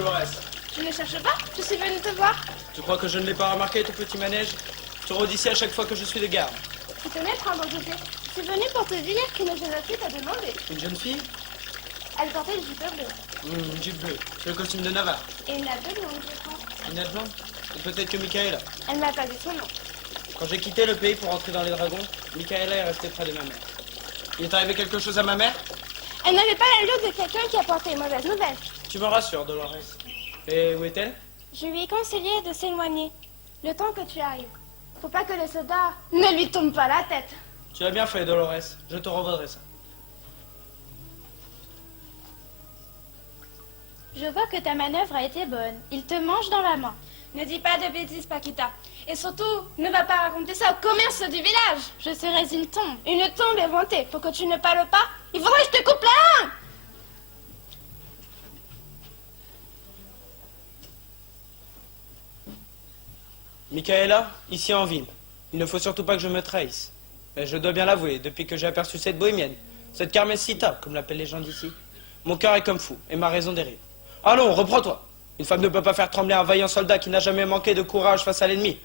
Dolores. Je ne cherche pas, je suis venue te voir. Tu crois que je ne l'ai pas remarqué, ton petit manège? Tu rôdes ici à chaque fois que je suis de garde. Tu tenais prendre José. Je suis venue pour te dire qu'une jeune fille t'a demandé. Une jeune fille? Elle portait une jupe bleue. Une jupe bleue. C'est le costume de Navarre. Et une nappe blonde, je crois. Une nappe blonde? Et peut-être que Michaela. Elle m'a pas dit son nom. Quand j'ai quitté le pays pour entrer dans les dragons, Michaela est restée près de ma mère. Il est arrivé quelque chose à ma mère? Elle n'avait pas l'allure de quelqu'un qui apportait une mauvaise nouvelle. Tu me rassures, Dolores. Et où est-elle? Je lui ai conseillé de s'éloigner. Le temps que tu arrives. Faut pas que le soldat ne lui tombe pas la tête. Tu as bien fait, Dolores. Je te revaudrai ça. Je vois que ta manœuvre a été bonne. Il te mange dans la main. Ne dis pas de bêtises, Paquita. Et surtout, ne va pas raconter ça au commerce du village. Je serais une tombe. Une tombe éventée. Pour que tu ne parles pas, il faudrait que je te coupe la main. Michaela, ici en ville. Il ne faut surtout pas que je me trahisse. Mais je dois bien l'avouer, depuis que j'ai aperçu cette bohémienne, cette Carmencita, comme l'appellent les gens d'ici, mon cœur est comme fou, et ma raison dérive. Allons, reprends-toi. Une femme ne peut pas faire trembler un vaillant soldat qui n'a jamais manqué de courage face à l'ennemi.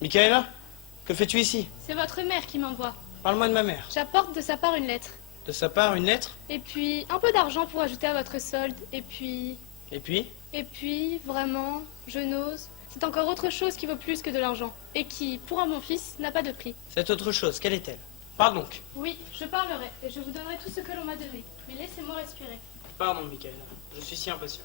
Michaela, que fais-tu ici? C'est votre mère qui m'envoie. Parle-moi de ma mère. J'apporte de sa part une lettre. De sa part, une lettre? Et puis, un peu d'argent pour ajouter à votre solde. Et puis, vraiment, je n'ose. C'est encore autre chose qui vaut plus que de l'argent. Et qui, pour un bon fils, n'a pas de prix. Cette autre chose, quelle est-elle? Parle donc. Oui, je parlerai. Et je vous donnerai tout ce que l'on m'a donné. Mais laissez-moi respirer. Pardon, Michaela. Je suis si impatient.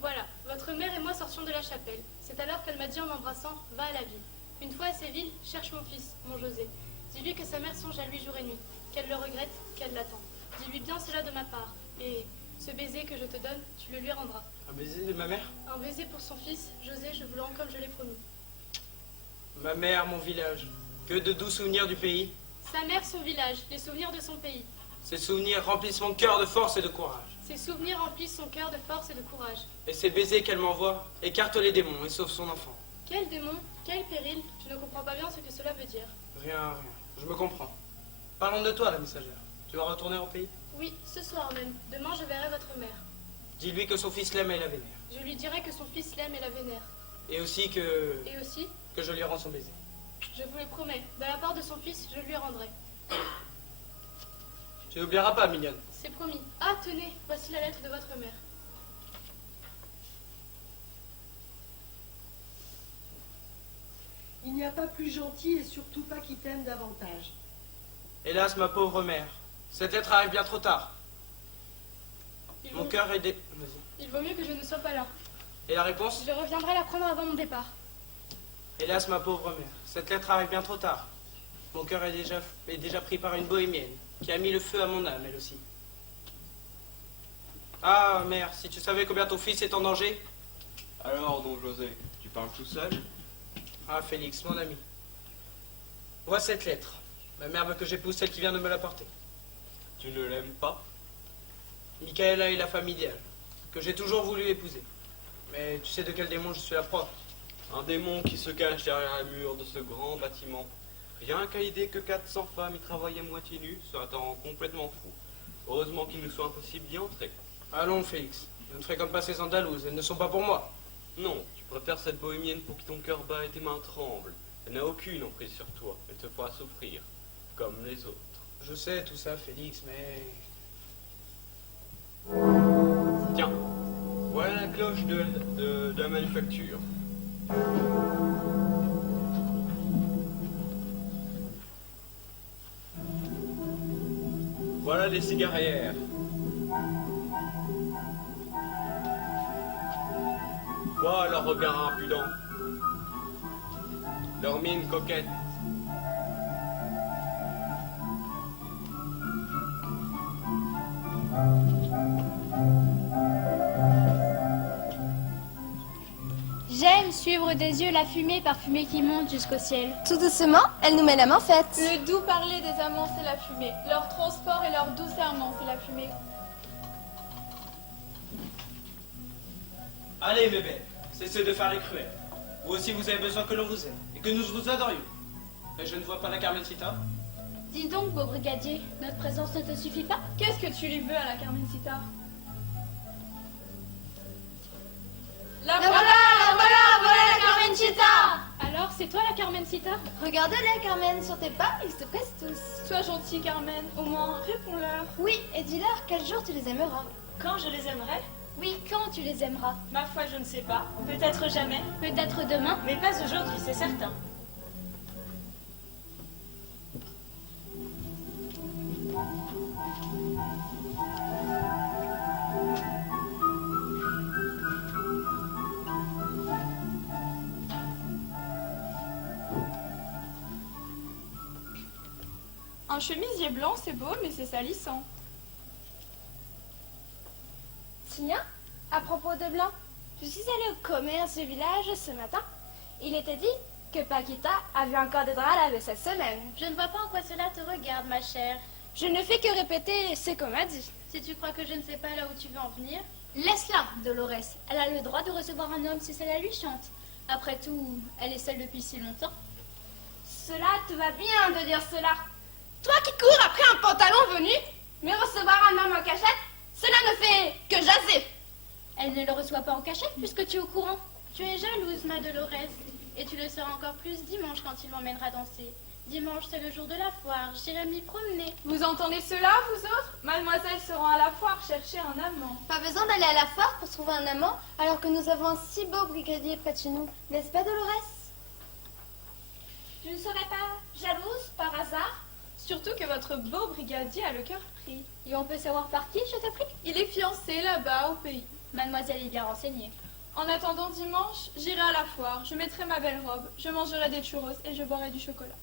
Voilà, votre mère et moi sortions de la chapelle. C'est alors qu'elle m'a dit en m'embrassant, va à la ville. Une fois à Séville, cherche mon fils, mon José. Dis-lui que sa mère songe à lui jour et nuit, qu'elle le regrette, qu'elle l'attend. Dis-lui bien cela de ma part. Et ce baiser que je te donne, tu le lui rendras. Un baiser de ma mère? Un baiser pour son fils, José, je vous le rends comme je l'ai promis. Ma mère, mon village. Que de doux souvenirs du pays. Sa mère, son village, les souvenirs de son pays. Ces souvenirs remplissent mon cœur de force et de courage. Ces souvenirs remplissent son cœur de force et de courage. Et ces baisers qu'elle m'envoie écartent les démons et sauvent son enfant. Quel démon, quel péril, je ne comprends pas bien ce que cela veut dire. Rien. Je me comprends. Parlons de toi, la messagère. Tu vas retourner au pays? Oui, ce soir même. Demain, je verrai votre mère. Dis-lui que son fils l'aime et la vénère. Je lui dirai que son fils l'aime et la vénère. Et aussi que... Et aussi, que je lui rends son baiser. je vous le promets, de la part de son fils, je lui rendrai. Tu n'oublieras pas, mignonne. C'est promis. Ah, tenez, voici la lettre de votre mère. Il n'y a pas plus gentil et surtout pas qui t'aime davantage. Hélas, ma pauvre mère, cette lettre arrive bien trop tard. Mon cœur est Vas-y. Il vaut mieux que je ne sois pas là. Et la réponse? Je reviendrai la prendre avant mon départ. Hélas, ma pauvre mère, cette lettre arrive bien trop tard. Mon cœur est déjà pris par une bohémienne qui a mis le feu à mon âme, elle aussi. Ah, mère, si tu savais combien ton fils est en danger. Alors, don José, tu parles tout seul? Ah, Félix, mon ami. Vois cette lettre. Ma mère veut que j'épouse celle qui vient de me l'apporter. Tu ne l'aimes pas? Michaela est la femme idéale, que j'ai toujours voulu épouser. Mais tu sais de quel démon je suis la proie? Un démon qui se cache derrière les murs de ce grand bâtiment. Rien qu'à l'idée que 400 femmes y travaillent à moitié nues, ça t'en complètement fou. Heureusement qu'il nous soit impossible d'y entrer. Allons, Félix. Je ne fréquente pas ces Andalouses, elles ne sont pas pour moi. Non, tu préfères cette bohémienne pour qui ton cœur bat et tes mains tremblent. Elle n'a aucune emprise sur toi, elle te fera souffrir, comme les autres. Je sais tout ça, Félix, mais... Tiens, voilà la cloche de la manufacture. Voilà les cigarières. Vois leur regard impudent, leur mine coquette. J'aime suivre des yeux la fumée parfumée qui monte jusqu'au ciel. Tout doucement, elle nous met la main faite. Le doux parler des amants, c'est la fumée. Leur transport et leur doux serment, c'est la fumée. Allez, mes belles, cessez de faire les cruels. Vous aussi, vous avez besoin que l'on vous aime, et que nous vous adorions. Mais je ne vois pas la Carmencita. Dis donc, beau brigadier, notre présence ne te suffit pas? Qu'est-ce que tu lui veux à la Carmencita? La La voilà la Carmencita! Alors, c'est toi la Carmencita? Regardez-les, Carmen, sur tes pas, ils se pressent tous. Sois gentil, Carmen. Au moins, réponds-leur. Oui, et dis-leur quel jour tu les aimeras. Quand je les aimerai? Oui, quand tu les aimeras. Ma foi, je ne sais pas. Peut-être jamais. Peut-être demain. Mais pas aujourd'hui, c'est certain. Un chemisier blanc, c'est beau, mais c'est salissant. Tiens, à propos de blanc, je suis allée au commerce du village ce matin. Il était dit que Paquita avait encore des draps à laver cette semaine. Je ne vois pas en quoi cela te regarde, ma chère. Je ne fais que répéter ce qu'on m'a dit. Si tu crois que je ne sais pas là où tu veux en venir, Laisse-la, Dolores. Elle a le droit de recevoir un homme si cela lui chante. Après tout, elle est seule depuis si longtemps. Cela te va bien de dire cela. Toi qui cours après un pantalon venu, mais recevoir un homme en cachette, cela ne fait que jaser. elle ne le reçoit pas en cachette puisque tu es au courant. Tu es jalouse, ma Dolores, et tu le seras encore plus dimanche quand il m'emmènera danser. Dimanche, c'est le jour de la foire, j'irai m'y promener. Vous entendez cela, vous autres? Mademoiselle se rend à la foire chercher un amant. Pas besoin d'aller à la foire pour trouver un amant, alors que nous avons un si beau brigadier près de chez nous. N'est-ce pas, Dolores? Je ne serais pas jalouse par hasard. Surtout que votre beau brigadier a le cœur pris. Et on peut savoir par qui, je te prie? Il est fiancé là-bas au pays. Mademoiselle est bien renseignée. En attendant dimanche, j'irai à la foire, je mettrai ma belle robe, je mangerai des churros et je boirai du chocolat.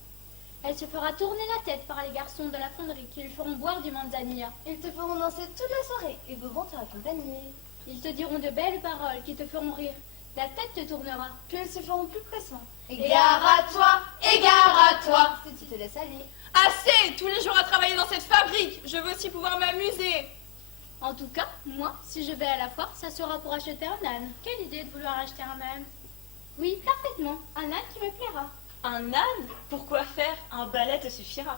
Elle se fera tourner la tête par les garçons de la fonderie qui lui feront boire du manzanilla. Ils te feront danser toute la soirée et voudront te accompagner. Ils te diront de belles paroles qui te feront rire. La tête te tournera, puis ils se feront plus pressants. Égare à toi, si tu te laisses aller. Assez! Tous les jours à travailler dans cette fabrique! Je veux aussi pouvoir m'amuser! En tout cas, moi, si je vais à la foire, ça sera pour acheter un âne. Quelle idée de vouloir acheter un âne. Oui, parfaitement. Un âne qui me plaira. Un âne? Pourquoi faire? Un balai te suffira.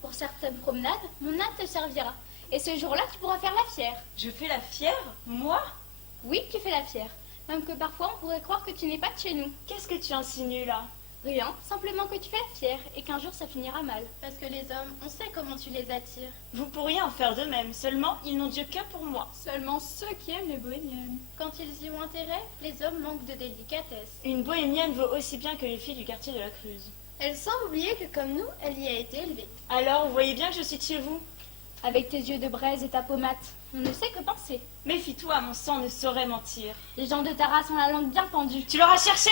Pour certaines promenades, mon âne te servira. Et ce jour-là, tu pourras faire la fière. Je fais la fière? Moi? Oui, tu fais la fière. Même que parfois, on pourrait croire que tu n'es pas de chez nous. Qu'est-ce que tu insinues là? Rien, simplement que tu fais la fière et qu'un jour ça finira mal. Parce que les hommes, on sait comment tu les attires. Vous pourriez en faire de même, seulement ils n'ont Dieu que pour moi. Seulement ceux qui aiment les bohémiennes. Quand ils y ont intérêt, les hommes manquent de délicatesse. Une bohémienne vaut aussi bien que les filles du quartier de la Cruz. Elle semble oublier que comme nous, elle y a été élevée. Alors, vous voyez bien que je suis de chez vous. Avec tes yeux de braise et ta pommade, on ne sait que penser. Méfie-toi, mon sang ne saurait mentir. Les gens de ta race ont la langue bien pendue. Tu l'auras cherché!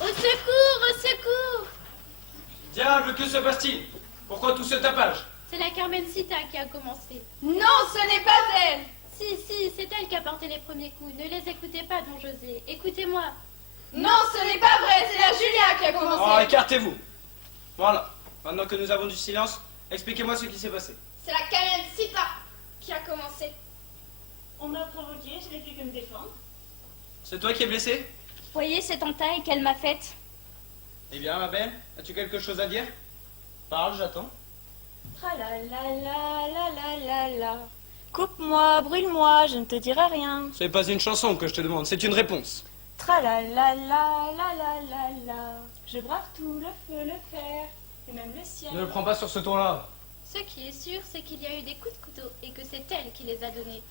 Au secours, au secours! Diable, que se passe-t-il? Pourquoi tout ce tapage? C'est la Carmencita qui a commencé. Non, ce n'est pas elle! Si, c'est elle qui a porté les premiers coups. Ne les écoutez pas, don José. Écoutez-moi. Non, ce n'est pas vrai, c'est la Julia qui a commencé. Oh, écartez-vous. Voilà. Maintenant que nous avons du silence, expliquez-moi ce qui s'est passé. C'est la Carmencita qui a commencé. On m'a provoqué, je n'ai fait que me défendre. C'est toi qui es blessé? Voyez cette entaille qu'elle m'a faite. Eh bien, ma belle, as-tu quelque chose à dire? Parle, j'attends. Tra-la-la-la-la-la-la. Coupe-moi, brûle-moi, je ne te dirai rien. Ce n'est pas une chanson que je te demande, c'est une réponse. Tra-la-la-la-la-la-la. Je brave tout, le feu, le fer, et même le ciel. Ne le prends pas sur ce ton-là. Ce qui est sûr, c'est qu'il y a eu des coups de couteau et que c'est elle qui les a donnés.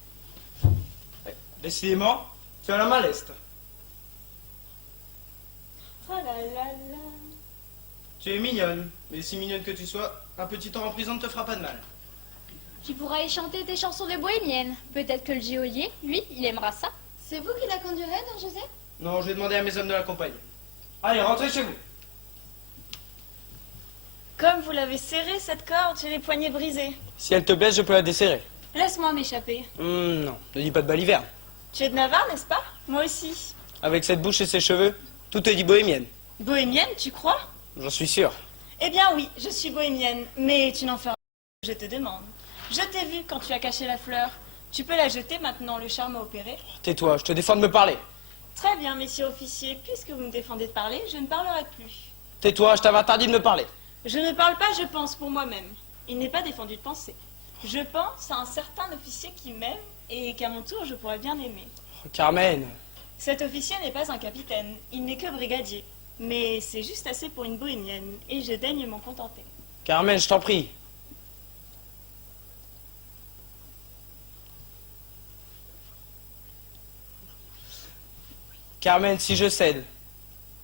Décidément, tu as la maleste. Tra-la-la-la. Tu es mignonne, mais si mignonne que tu sois, un petit temps en prison ne te fera pas de mal. Tu pourras y chanter tes chansons de bohémienne. Peut-être que le geôlier, lui, il aimera ça. C'est vous qui la conduirez, don José? Non, je vais demander à mes hommes de la compagnie. Allez, rentrez chez vous. Comme vous l'avez serré, cette corde, j'ai les poignets brisés. Si elle te blesse, je peux la desserrer. Laisse-moi m'échapper. Non, ne dis pas de baliverne. Tu es de Navarre, n'est-ce pas? Moi aussi. Avec cette bouche et ces cheveux, tout te dit bohémienne. Bohémienne, tu crois? J'en suis sûr. Eh bien oui, je suis bohémienne, mais tu n'en feras pas, je te demande. Je t'ai vu quand tu as caché la fleur. Tu peux la jeter maintenant, le charme a opéré. Tais-toi, je te défends de me parler. Très bien, messieurs officiers, puisque vous me défendez de parler, je ne parlerai plus. Tais-toi, je t'avais interdit de me parler. Je ne parle pas, je pense pour moi-même. Il n'est pas défendu de penser. Je pense à un certain officier qui m'aime et qu'à mon tour je pourrais bien aimer. Oh, Carmen. Cet officier n'est pas un capitaine, il n'est que brigadier. Mais c'est juste assez pour une bohémienne et je daigne m'en contenter. Carmen, je t'en prie. Carmen, si je cède,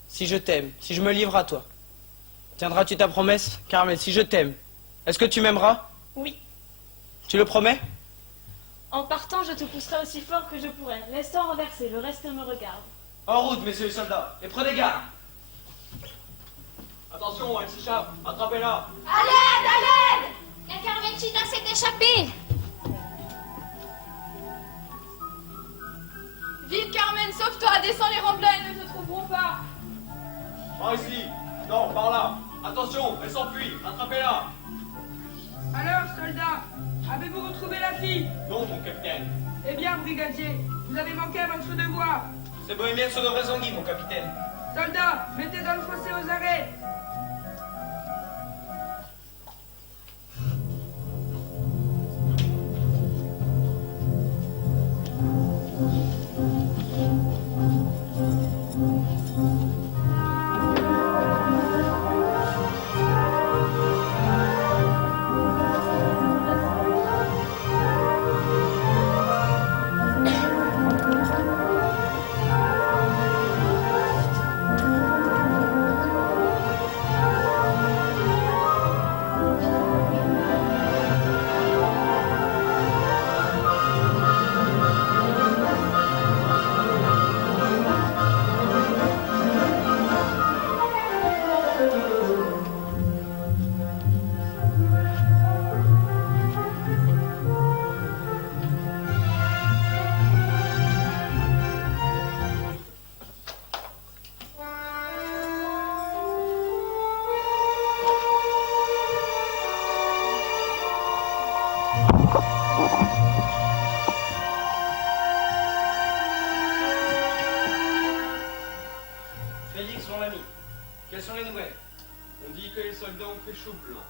si je t'aime, si je me livre à toi, tiendras-tu ta promesse? Carmen, si je t'aime, est-ce que tu m'aimeras? Oui. Tu le promets? En partant, je te pousserai aussi fort que je pourrai. Laisse-toi renverser, le reste me regarde. En route, messieurs les soldats, et prenez garde. Attention, elle s'échappe. Attrapez-la. À l'aide, à l'aide! La Carmencita s'est échappée! Vite, Carmen, sauve-toi, descends les remblais, ils ne te trouveront pas. Par ici. Non, par là. Attention, elle s'enfuit. Attrapez-la. Alors, soldat, avez-vous retrouvé la fille? Non, mon capitaine. Eh bien, brigadier, vous avez manqué à votre devoir. Ces bohémiennes sont de vrais anguilles, mon capitaine. Soldats, mettez dans le fossé aux arrêts. Félix, mon ami, quelles sont les nouvelles? On dit que les soldats ont fait chaud blanc.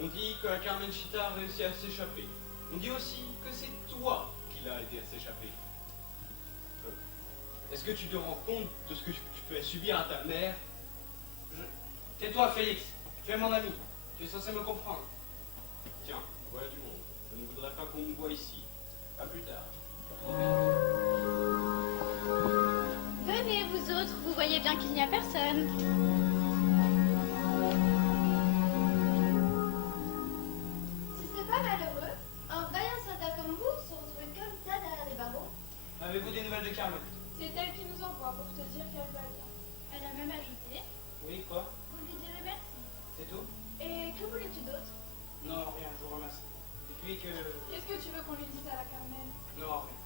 On dit que la Carmencita a réussi à s'échapper. On dit aussi que c'est toi qui l'as aidé à s'échapper. Est-ce que tu te rends compte de ce que tu fais subir à ta mère? Tais-toi, Félix, tu es mon ami, tu es censé me comprendre. Tiens, voilà du monde. Je ne voudrais pas qu'on me voie ici. À plus tard. Venez, vous autres, vous voyez bien qu'il n'y a personne. Si c'est pas malheureux, un vaillant soldat comme vous se retrouver comme ça derrière les barreaux. Avez-vous des nouvelles de Carmen? C'est elle qui nous envoie pour te dire qu'elle va bien. Elle a même ajouté, Oui, quoi? vous lui direz merci. C'est tout? Et que voulais-tu d'autre? Non, rien, je vous remercie. Et puis que... Qu'est-ce que tu veux qu'on lui dise à la Carmen? Non, rien.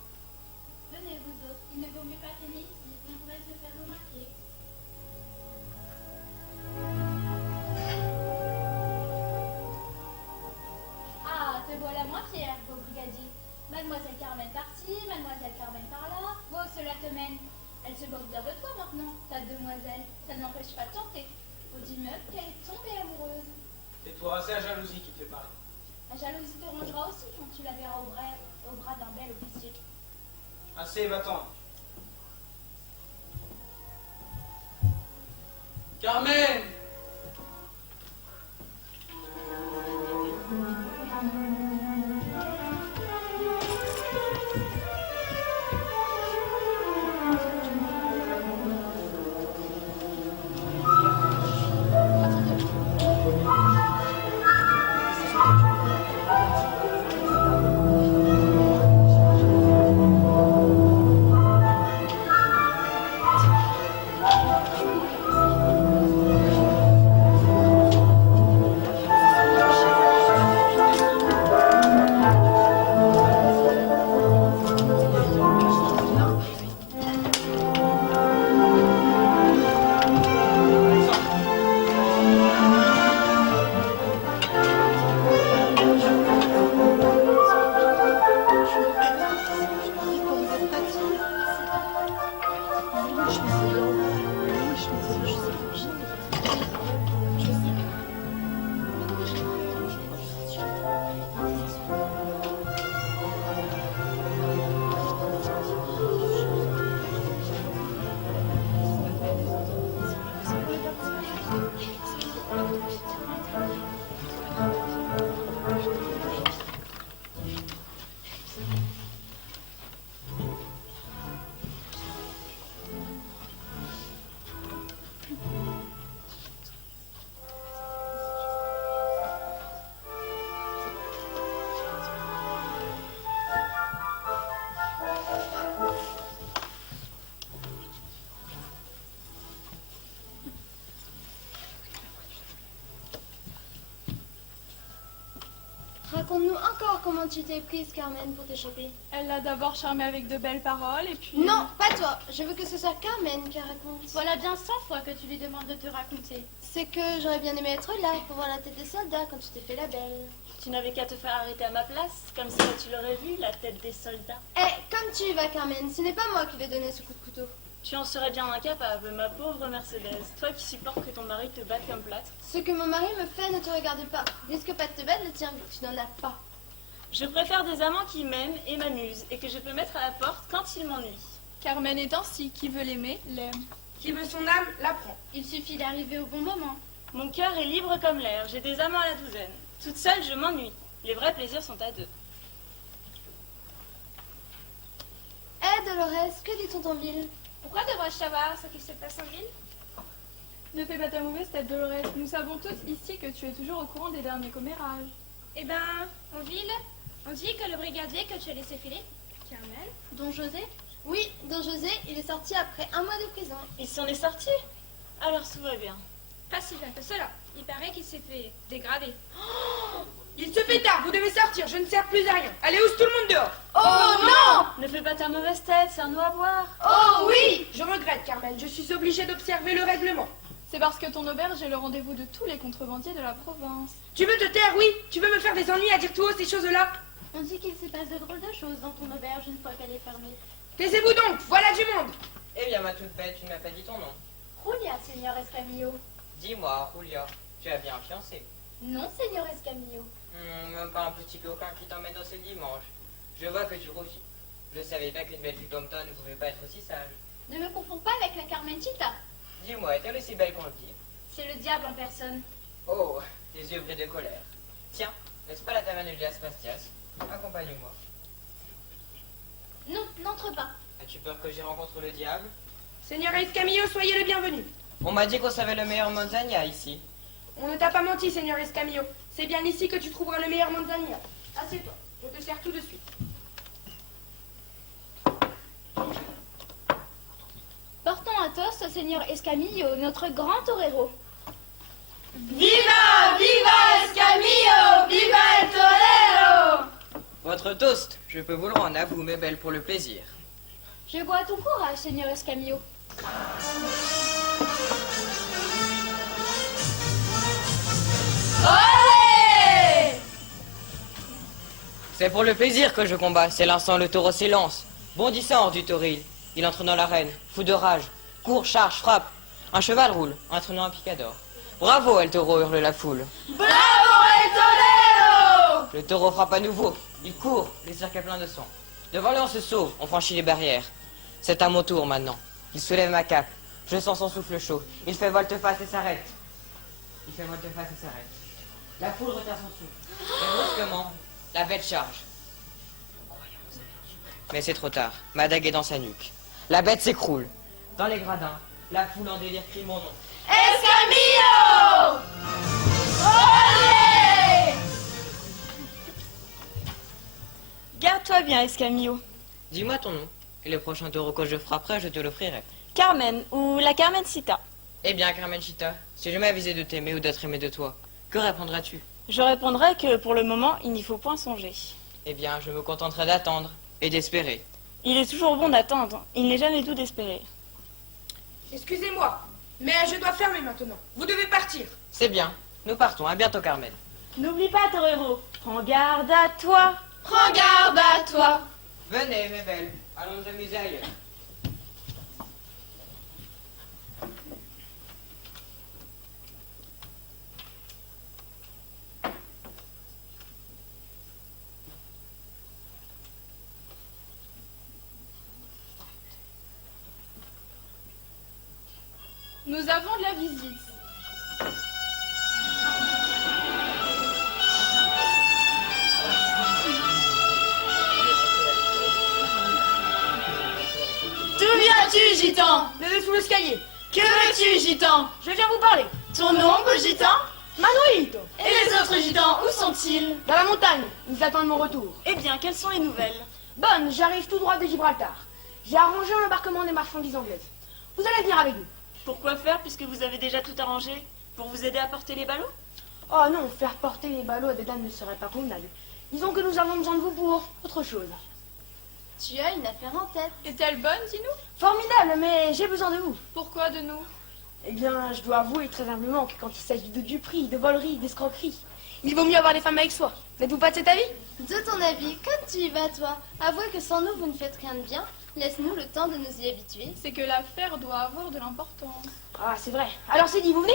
Venez, vous autres, il ne vaut mieux pas traîner ici, on pourrait se faire remarquer. Ah, te voilà moins fier, beau brigadier. Mademoiselle Carmen par-ci, mademoiselle Carmen par-là. Wow, cela te mène. Elle se moque bien de toi maintenant, ta demoiselle. Ça ne l'empêche pas de tenter. Faut d'immeuble qu'elle est tombée amoureuse. Tais-toi, c'est la jalousie qui te fait parler. La jalousie te rongera aussi quand tu la verras au bras d'un bel officier. Assez, va-t'en. Carmen! Raconte-nous encore comment tu t'es prise, Carmen, pour t'échapper. Elle l'a d'abord charmé avec de belles paroles et puis... Non, pas toi. Je veux que ce soit Carmen qui raconte. Voilà bien 100 fois que tu lui demandes de te raconter. C'est que j'aurais bien aimé être là pour voir la tête des soldats quand tu t'es fait la belle. Tu n'avais qu'à te faire arrêter à ma place, comme ça tu l'aurais vu, la tête des soldats. Eh, comme tu y vas, Carmen, ce n'est pas moi qui vais donner ce coup de couteau. Tu en serais bien incapable, ma pauvre Mercedes. Toi qui supportes que ton mari te batte comme plâtre. Ce que mon mari me fait ne te regarde pas. Risque pas de te battre, le tien, vu que tu n'en as pas. Je préfère des amants qui m'aiment et m'amusent, et que je peux mettre à la porte quand ils m'ennuient. Carmen est ainsi, qui veut l'aimer, l'aime. Qui veut son âme, la prend. Il suffit d'arriver au bon moment. Mon cœur est libre comme l'air, j'ai des amants à la douzaine. Toute seule, je m'ennuie. Les vrais plaisirs sont à deux. Eh, Dolores, que dit-on en ville? Pourquoi devrais-je savoir ce qui se passe en ville? Ne fais pas ta mauvaise tête, Dolores. Nous savons tous ici que tu es toujours au courant des derniers commérages. Eh ben, en ville, on dit que le brigadier que tu as laissé filer, Carmel, Don José, Oui, Don José, il est sorti après 1 mois de prison. Il s'en est sorti? Alors tout va bien. pas si bien que cela. Il paraît qu'il s'est fait dégrader. Il se fait tard, vous devez sortir, je ne sers plus à rien. Allez, oust tout le monde dehors. Oh non! Ne fais pas ta mauvaise tête, serre-nous à boire. Oh oui! Je regrette, Carmen, je suis obligée d'observer le règlement. C'est parce que ton auberge est le rendez-vous de tous les contrebandiers de la province. Tu veux te taire, oui? Tu veux me faire des ennuis à dire tout haut ces choses-là? On dit qu'il se passe de drôles de choses dans ton auberge une fois qu'elle est fermée. Taisez-vous donc, voilà du monde. Eh bien, ma toute bête, tu ne m'as pas dit ton nom. Julia, Seigneur Escamillo. Dis-moi, Julia, tu as bien un fiancé. Non, Seigneur Escamillo. Même pas un petit coquin qui t'emmène danser le dimanche. Je vois que tu rougis. Je savais pas qu'une belle fille comme toi ne pouvait pas être aussi sage. Ne me confonds pas avec la Carmencita. Dis-moi, est-elle aussi belle qu'on le dit? C'est le diable en personne. Oh, tes yeux brillent de colère. Tiens, n'est-ce pas la taverne de Julias Pastias? Accompagne-moi. Non, n'entre pas. As-tu peur que j'y rencontre le diable? Seigneur Escamillo, soyez le bienvenu. On m'a dit qu'on savait le meilleur manzania ici. On ne t'a pas menti, Seigneur Escamillo. C'est bien ici que tu trouveras le meilleur manzanilla. Assieds-toi, je te sers tout de suite. Portons un toast au Seigneur Escamillo, notre grand torero. Viva! Viva Escamillo! Viva el torero! Votre toast, je peux vous le rendre à vous, mes belles, pour le plaisir. Je bois à ton courage, Seigneur Escamillo. C'est pour le plaisir que je combats, c'est l'instant le taureau s'élance. Bondissant hors du toril, il entre dans l'arène, fou de rage, court, charge, frappe. Un cheval roule, entraînant un picador. Bravo, El Taureau, hurle la foule. Bravo el torero! Le taureau frappe à nouveau, il court, le cercle est plein de sang. Devant lui on se sauve, on franchit les barrières. C'est à mon tour maintenant. Il soulève ma cape, je sens son souffle chaud. Il fait volte-face et s'arrête. Il fait volte-face et s'arrête. La foule retient son souffle. Et brusquement, la bête charge. Mais c'est trop tard. Ma dague est dans sa nuque. La bête s'écroule. Dans les gradins, la foule en délire crie mon nom. Escamillo! Olé! Garde-toi bien, Escamillo. Dis-moi ton nom. Et le prochain taureau que je frapperai, je te l'offrirai. Carmen, ou la Carmencita. Eh bien, Carmencita, si je m'avisais de t'aimer ou d'être aimé de toi, que répondras-tu? Je répondrai que pour le moment, il n'y faut point songer. Eh bien, je me contenterai d'attendre et d'espérer. Il est toujours bon d'attendre. Il n'est jamais doux d'espérer. Excusez-moi, mais je dois fermer maintenant. Vous devez partir. C'est bien. Nous partons. À bientôt, Carmen. N'oublie pas, torero. Prends garde à toi. Prends garde à toi! Venez, mes belles. Allons nous amuser ailleurs. Nous avons de la visite. D'où viens-tu, gitan? Le sous l'escalier. Que veux-tu, gitan? Je viens vous parler. Ton nom, beau gitan? Manuelito, Et les autres gitans, où sont-ils? dans la montagne, ils attendent mon retour. Eh bien, quelles sont les nouvelles? Bonne, j'arrive tout droit de Gibraltar. J'ai arrangé un embarquement des marchandises anglaises. Vous allez venir avec nous. Pourquoi faire puisque vous avez déjà tout arrangé? Pour vous aider à porter les ballots? Oh non, faire porter les ballots à des dames ne serait pas convenable. Disons que nous avons besoin de vous pour autre chose. Tu as une affaire en tête. Est-elle bonne, dis-nous? Formidable, mais j'ai besoin de vous. Pourquoi de nous? Eh bien, je dois avouer très humblement que quand il s'agit de duperie, de volerie, d'escroquerie, il vaut mieux avoir des femmes avec soi. N'êtes-vous pas de cet avis? De ton avis, comme tu y vas, toi? Avouez que sans nous, vous ne faites rien de bien. Laisse-nous le temps de nous y habituer. C'est que l'affaire doit avoir de l'importance. Ah, c'est vrai. Alors c'est dit, vous venez?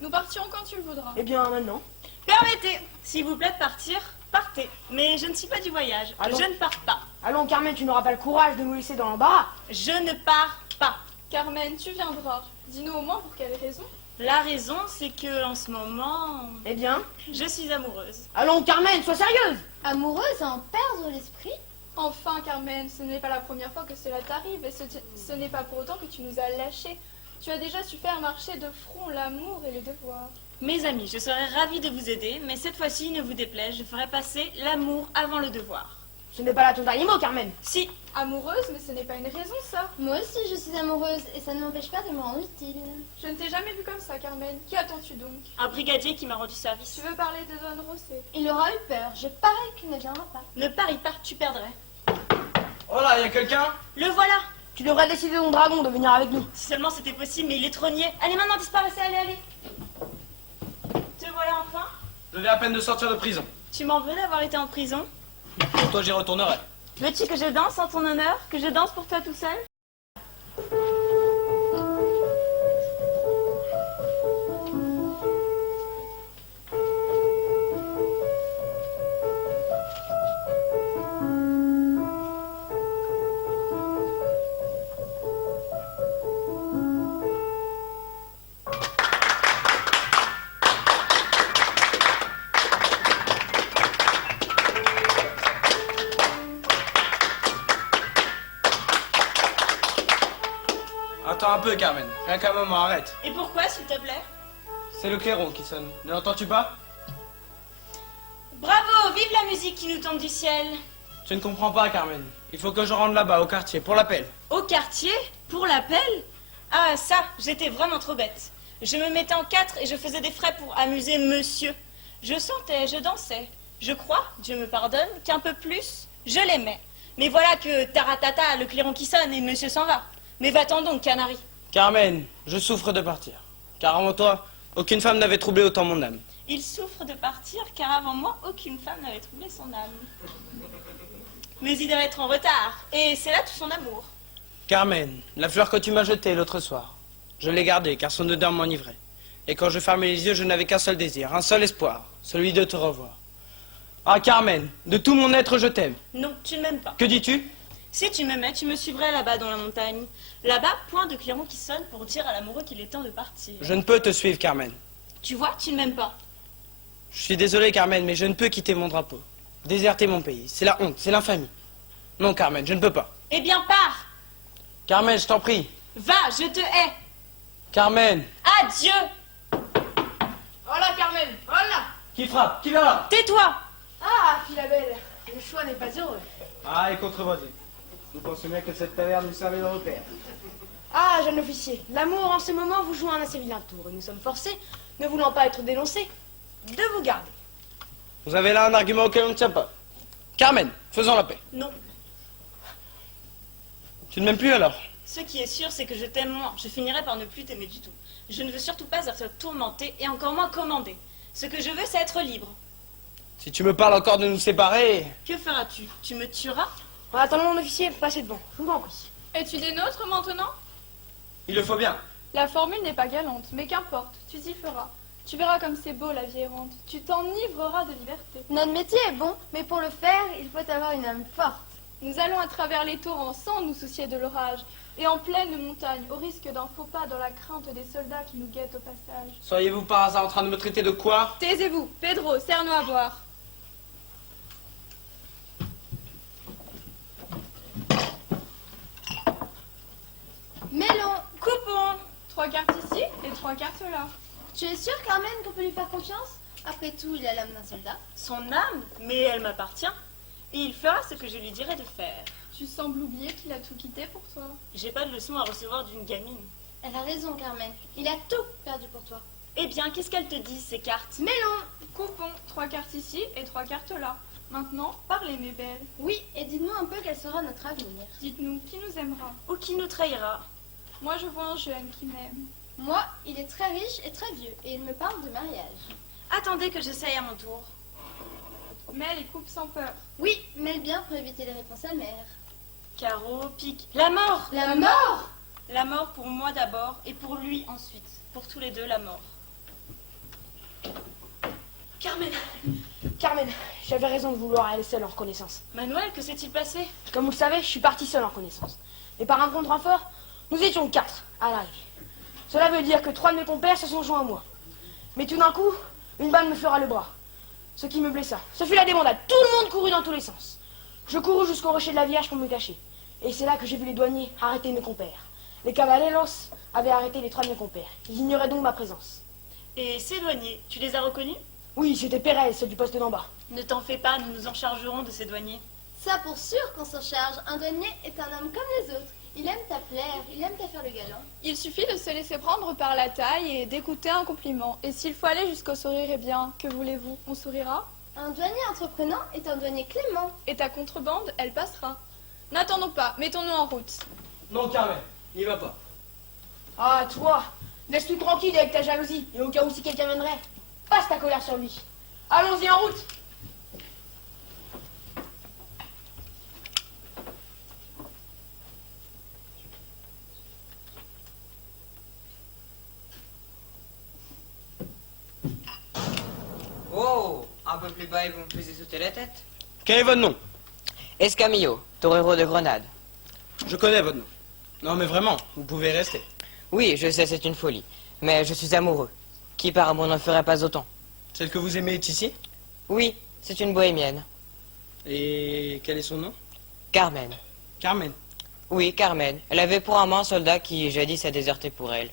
Nous partirons quand tu le voudras. Eh bien, maintenant. Permettez, s'il vous plaît, de partir, partez. Mais je ne suis pas du voyage. Allons. Je ne pars pas. Allons, Carmen, tu n'auras pas le courage de nous laisser dans l'embarras. Je ne pars pas. Carmen, tu viendras. Dis-nous au moins pour quelle raison. La raison, c'est que en ce moment, Eh bien, je suis amoureuse. allons, Carmen, sois sérieuse. Amoureuse à en perdre l'esprit? Enfin, Carmen, ce n'est pas la première fois que cela t'arrive et ce n'est pas pour autant que tu nous as lâchés. Tu as déjà su faire marcher de front l'amour et le devoir. Mes amis, je serais ravie de vous aider, mais cette fois-ci, ne vous déplaise, je ferai passer l'amour avant le devoir. Ce n'est pas là ton dernier mot, Carmen. Si, Amoureuse, mais ce n'est pas une raison, ça. Moi aussi, je suis amoureuse et ça ne m'empêche pas de me rendre utile. Je ne t'ai jamais vu comme ça, Carmen. Qui attends-tu donc? un brigadier qui m'a rendu service. Tu veux parler de Don Rosset? Il aura eu peur. Je parie qu'il ne viendra pas. Ne parie pas, tu perdrais. Oh là, y a quelqu'un? Le voilà. Tu devrais décider ton dragon de venir avec nous. Si seulement c'était possible, mais il est trop niais. Allez, maintenant, disparaissez, allez, allez. Te voilà enfin. Je viens à peine de sortir de prison. Tu m'en veux d'avoir été en prison? Pour toi, j'y retournerai. Veux-tu que je danse en ton honneur? Que je danse pour toi tout seul? Attends un peu, Carmen. Rien qu'un moment, arrête. Et pourquoi, s'il te plaît? C'est le clairon qui sonne. Ne l'entends-tu pas? Bravo, vive la musique qui nous tombe du ciel. Tu ne comprends pas, Carmen. Il faut que je rentre là-bas, au quartier, pour l'appel. Au quartier? Pour l'appel? Ah, ça, j'étais vraiment trop bête. Je me mettais en quatre et je faisais des frais pour amuser monsieur. Je chantais, je dansais. Je crois, Dieu me pardonne, qu'un peu plus, je l'aimais. Mais voilà que taratata, le clairon qui sonne et monsieur s'en va. Mais va-t'en donc, canari. Carmen, je souffre de partir. Car avant toi, aucune femme n'avait troublé autant mon âme. Il souffre de partir car avant moi, aucune femme n'avait troublé son âme. Mais il doit être en retard, et c'est là tout son amour. Carmen, la fleur que tu m'as jetée l'autre soir, je l'ai gardée car son odeur m'enivrait. Et quand je fermais les yeux, je n'avais qu'un seul désir, un seul espoir, celui de te revoir. Ah, Carmen, de tout mon être, je t'aime. Non, tu ne m'aimes pas. Que dis-tu? Si tu m'aimais, tu me suivrais là-bas dans la montagne. Là-bas, point de clairon qui sonne pour dire à l'amoureux qu'il est temps de partir. Je ne peux te suivre, Carmen. Tu vois, tu ne m'aimes pas. Je suis désolé, Carmen, mais je ne peux quitter mon drapeau. Déserter mon pays, c'est la honte, c'est l'infamie. Non, Carmen, je ne peux pas. Eh bien, pars. Carmen, je t'en prie. Va, je te hais. Carmen. Adieu. Voilà, Carmen, voilà. Qui frappe? Qui vient là? Tais-toi. Ah, Philabelle, le choix n'est pas heureux. Ah, et contrevoisé. Nous pensons bien que cette taverne nous servait de repère. Ah, jeune officier, l'amour en ce moment vous joue un assez vilain tour et nous sommes forcés, ne voulant pas être dénoncés, de vous garder. Vous avez là un argument auquel on ne tient pas. Carmen, faisons la paix. Non. Tu ne m'aimes plus alors? Ce qui est sûr, c'est que je t'aime moins. Je finirai par ne plus t'aimer du tout. Je ne veux surtout pas être tourmentée et encore moins commandée. Ce que je veux, c'est être libre. Si tu me parles encore de nous séparer... Que feras-tu? Tu me tueras? En attendant, mon officier, passez devant, je vous en prie. Es-tu des nôtres maintenant? Il le faut bien. La formule n'est pas galante, mais qu'importe, tu y feras. Tu verras comme c'est beau la vie errante. Tu t'enivreras de liberté. Notre métier est bon, mais pour le faire, il faut avoir une âme forte. Nous allons à travers les torrents sans nous soucier de l'orage, et en pleine montagne, au risque d'un faux pas dans la crainte des soldats qui nous guettent au passage. Seriez-vous par hasard en train de me traiter de quoi? Taisez-vous, Pedro, serre-nous à boire. Mélon, Coupons. 3 cartes ici et 3 cartes là. tu es sûre, Carmen, qu'on peut lui faire confiance? Après tout, il a l'âme d'un soldat. Son âme, mais elle m'appartient. Et il fera ce que je lui dirai de faire. Tu sembles oublier qu'il a tout quitté pour toi. J'ai pas de leçon à recevoir d'une gamine. Elle a raison, Carmen. Il a tout perdu pour toi. Eh bien, qu'est-ce qu'elles te disent, ces cartes? Mélon, Coupons, 3 cartes ici et 3 cartes là. Maintenant, parlez, mes belles. Oui, et dites-nous un peu quel sera notre avenir. Dites-nous qui nous aimera. Ou qui nous trahira. Moi, je vois un jeune qui m'aime. Moi, il est très riche et très vieux, et il me parle de mariage. Attendez que j'essaye à mon tour. Mêle et coupe sans peur. Oui, mêle bien pour éviter les réponses amères. Carreau, pique. La mort! La mort! La mort pour moi d'abord et pour lui ensuite. Pour tous les deux, la mort. Carmen! Carmen, j'avais raison de vouloir aller seule en reconnaissance. Manuel, que s'est-il passé? Comme vous le savez, je suis partie seule en reconnaissance. Et par un contre renfort, nous étions 4 à l'arrivée. Cela veut dire que 3 de mes compères se sont joints à moi. Mais tout d'un coup, une balle me fera le bras. Ce qui me blessa. Ce fut la débandade. Tout le monde courut dans tous les sens. Je courus jusqu'au rocher de la Vierge pour me cacher. Et c'est là que j'ai vu les douaniers arrêter mes compères. Les caballeros avaient arrêté les 3 de mes compères. Ils ignoraient donc ma présence. Et ces douaniers, tu les as reconnus? Oui, c'était Pérez, ceux du poste d'en bas. Ne t'en fais pas, nous nous en chargerons de ces douaniers. Ça pour sûr qu'on s'en charge. Un douanier est un homme comme les autres. Il aime ta plaire, il aime ta faire le galant. Il suffit de se laisser prendre par la taille et d'écouter un compliment. Et s'il faut aller jusqu'au sourire, eh bien, que voulez-vous? On sourira? Un douanier entreprenant est un douanier clément. Et ta contrebande, elle passera. N'attendons pas, mettons-nous en route. Non, Carmen, n'y va pas. Ah, toi, laisse-nous tranquille avec ta jalousie. Et au cas où si quelqu'un viendrait, passe ta colère sur lui. Allons-y en route. Oh, un peu plus bas et vous me faisiez sauter la tête. Quel est votre nom? Escamillo, torero de Grenade. Je connais votre nom. Non, mais vraiment, vous pouvez rester. Oui, je sais, c'est une folie. Mais je suis amoureux. Qui par amour n'en ferait pas autant? Celle que vous aimez est ici? Oui, c'est une bohémienne. Et quel est son nom? Carmen. Carmen. Oui, Carmen. Elle avait pour amant un soldat qui, jadis, a déserté pour elle.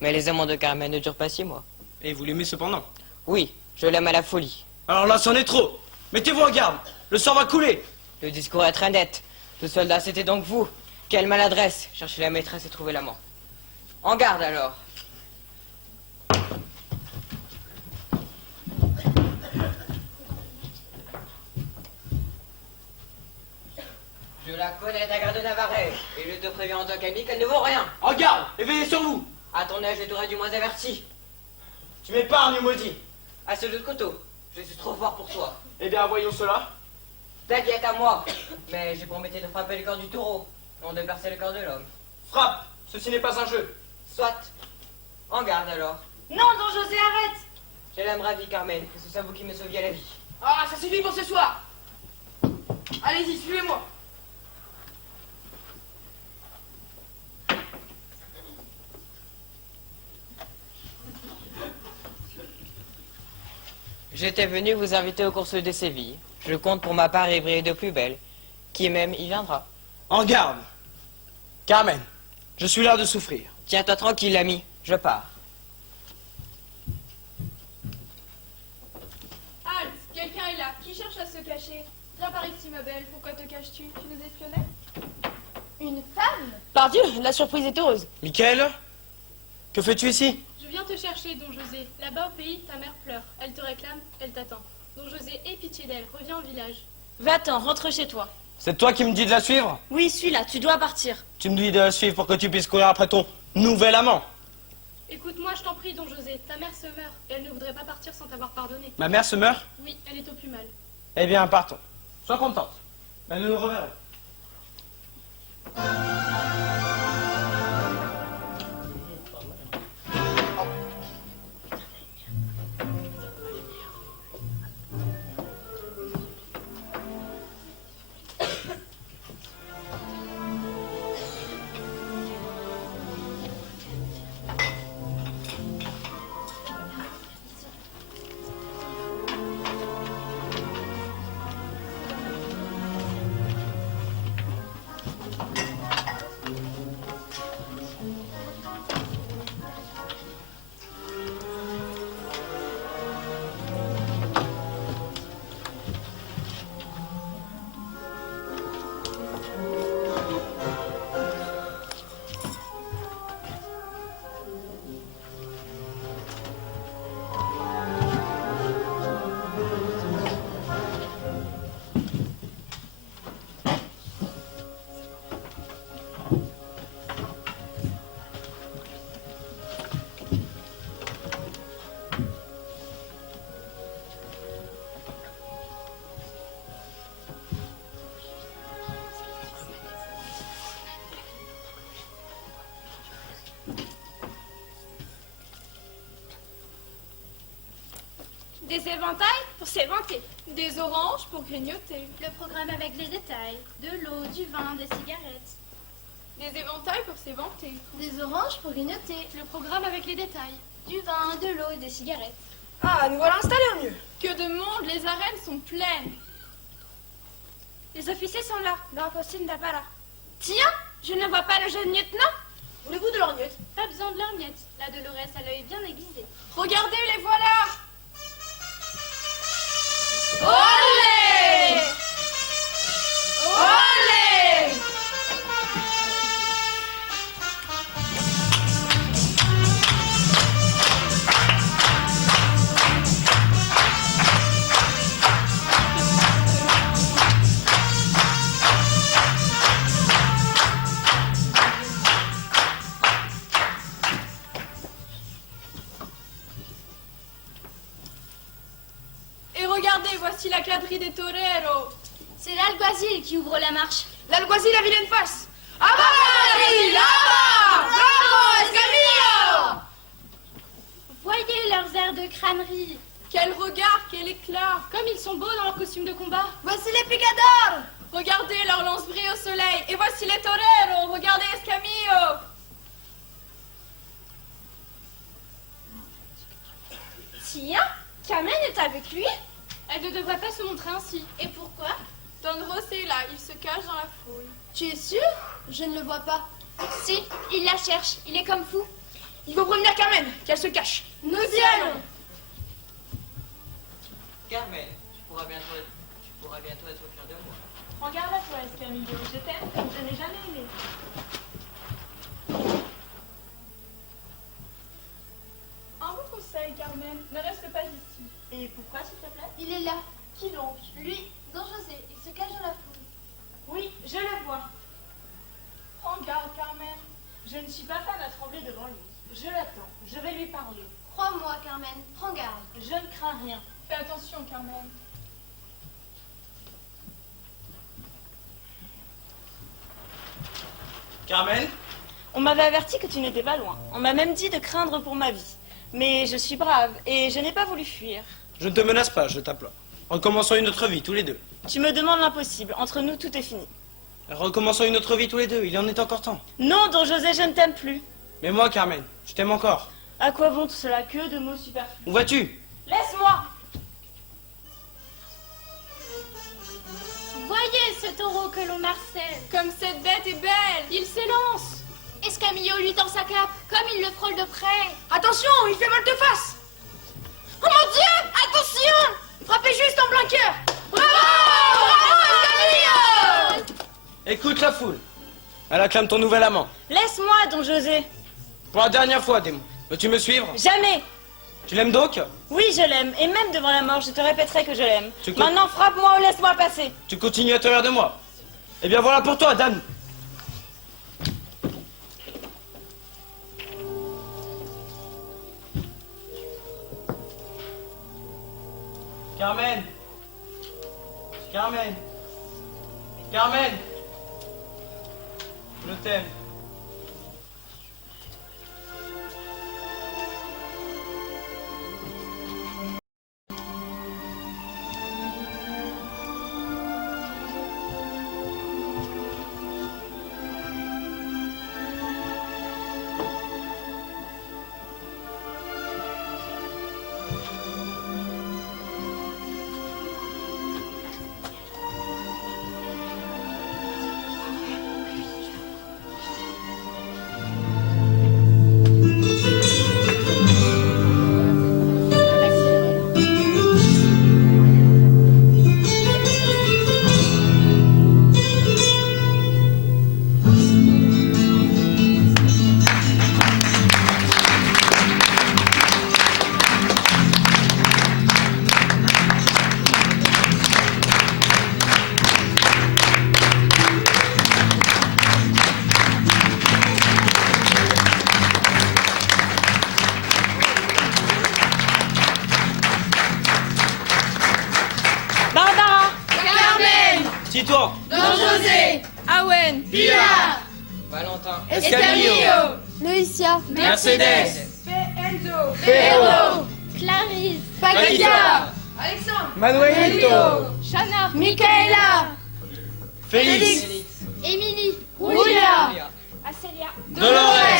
Mais les amants de Carmen ne durent pas 6 mois. Et vous l'aimez cependant? Oui, je l'aime à la folie. Alors là, c'en est trop. Mettez-vous en garde. Le sang va couler. Le discours est très net. Ce soldat, c'était donc vous. Quelle maladresse. Chercher la maîtresse et trouver l'amant. En garde alors. Je la connais, ta garde de Navarrais. Et je te préviens en tant qu'ami qu'elle ne vaut rien. En garde et veillez sur vous. À ton âge, je t'aurais du moins averti. Tu m'épargnes, maudit. À ce jeu de couteau, je suis trop fort pour toi. Eh bien, voyons cela. Ta vie est à moi. Mais j'ai pour métier de frapper le cœur du taureau, non de percer le cœur de l'homme. Frappe. Ceci n'est pas un jeu. Soit. En garde alors. Non, Don José, arrête! Je l'aime ravie, Carmen, que ce soit vous qui me sauviez la vie. Ah, ça suffit pour ce soir. Allez-y, suivez-moi. J'étais venu vous inviter aux courses de Séville. Je compte pour ma part y briller de plus belle. Qui m'aime, y viendra. En garde. Carmen, je suis là de souffrir. Tiens-toi tranquille, ami. Je pars. Halte, quelqu'un est là. Qui cherche à se cacher? Viens par ici, ma belle. Pourquoi te caches-tu? Tu nous espionnais? Une femme? Pardieu, la surprise est heureuse. Michael, que fais-tu ici? Je viens te chercher, Don José. Là-bas au pays, ta mère pleure. Elle te réclame, elle t'attend. Don José, aie pitié d'elle. Reviens au village. Va-t'en, rentre chez toi. C'est toi qui me dis de la suivre? Oui, suis-là, tu dois partir. Tu me dis de la suivre pour que tu puisses courir après ton nouvel amant. Écoute-moi, je t'en prie, Don José. Ta mère se meurt et elle ne voudrait pas partir sans t'avoir pardonné. Ma mère se meurt? Oui, elle est au plus mal. Eh bien, partons. Sois contente. Mais nous nous reverrons. Des éventails pour s'éventer. Des oranges pour grignoter. Le programme avec les détails. De l'eau, du vin, des cigarettes. Des éventails pour s'éventer. Des oranges pour grignoter. Le programme avec les détails. Du vin, de l'eau et des cigarettes. Ah, nous voilà installés au mieux. Que de monde, les arènes sont pleines. Les officiers sont là, dans la postine d'Apara. Tiens, je ne vois pas le jeune lieutenant. Voulez-vous de lorgnette? Pas besoin de lorgnette. La Dolores a l'œil bien aiguisé. Regardez, les voilà. Olé! Olé! Et regardez, voici la quadrille des toreros. C'est l'alguazil qui ouvre la marche. L'alguazil la vilaine face. À bas, la là-bas! Bravo, Escamillo! Voyez leurs airs de crânerie. Quel regard, quel éclat. Comme ils sont beaux dans leur costume de combat. Voici les picadors! Regardez, leurs lances brillent au soleil. Et voici les toreros. Regardez Escamillo. Tiens, Carmen est avec lui. Elle ne devrait pas se montrer ainsi. Et pourquoi? Don José est là, il se cache dans la foule. Tu es sûr? Je ne le vois pas. Si, il la cherche. Il est comme fou. Il faut prévenir Carmen, qu'elle se cache. Nous y allons. Carmen, tu pourras bientôt être fière de moi. Prends garde à toi, Escamillo. Je t'aime comme je n'ai jamais aimé. Un bon conseil, Carmen, ne reste pas ici. Et pourquoi, s'il te plaît? Il est là. Qui donc? Lui, Don José. Il se cache dans la foule. Oui, je le vois. Prends garde, Carmen. Je ne suis pas femme à trembler devant lui. Je l'attends. Je vais lui parler. Crois-moi, Carmen. Prends garde. Je ne crains rien. Fais attention, Carmen. Carmen? On m'avait averti que tu n'étais pas loin. On m'a même dit de craindre pour ma vie. Mais je suis brave et je n'ai pas voulu fuir. Je ne te menace pas, je t'implore. Recommençons une autre vie, tous les deux. Tu me demandes l'impossible. Entre nous, tout est fini. Recommençons une autre vie tous les deux, il en est encore temps. Non, Don José, je ne t'aime plus. Mais moi, Carmen, je t'aime encore. À quoi bon tout cela? Que de mots superflus. Où vas-tu? Laisse-moi! Voyez ce taureau que l'on marcelle. Comme cette bête est belle. Il s'élance. Escamillo lui tend sa cape, comme il le frôle de près. Attention, il fait volte-face. Oh mon Dieu, attention! Frappez juste en plein cœur. Bravo! Bravo, Escamillo! Écoute la foule. Elle acclame ton nouvel amant. Laisse-moi, Don José. Pour la dernière fois, démon. Veux-tu me suivre? Jamais! Tu l'aimes donc? Oui, je l'aime. Et même devant la mort, je te répéterai que je l'aime. Tu co- Maintenant, frappe-moi ou laisse-moi passer. Tu continues à te rire de moi. Eh bien voilà pour toi, dame. Carmen. Carmen. Carmen. Je t'aime. Tito, Don José, Awen, Pia, Valentin, Escamillo, Lucia, Mercedes, Enzo, Pedro, Clarisse, Paquita, Alexandre, Manuelito, Chana, Michaela, Félix, Émilie, Julia, Acélia, Dolores.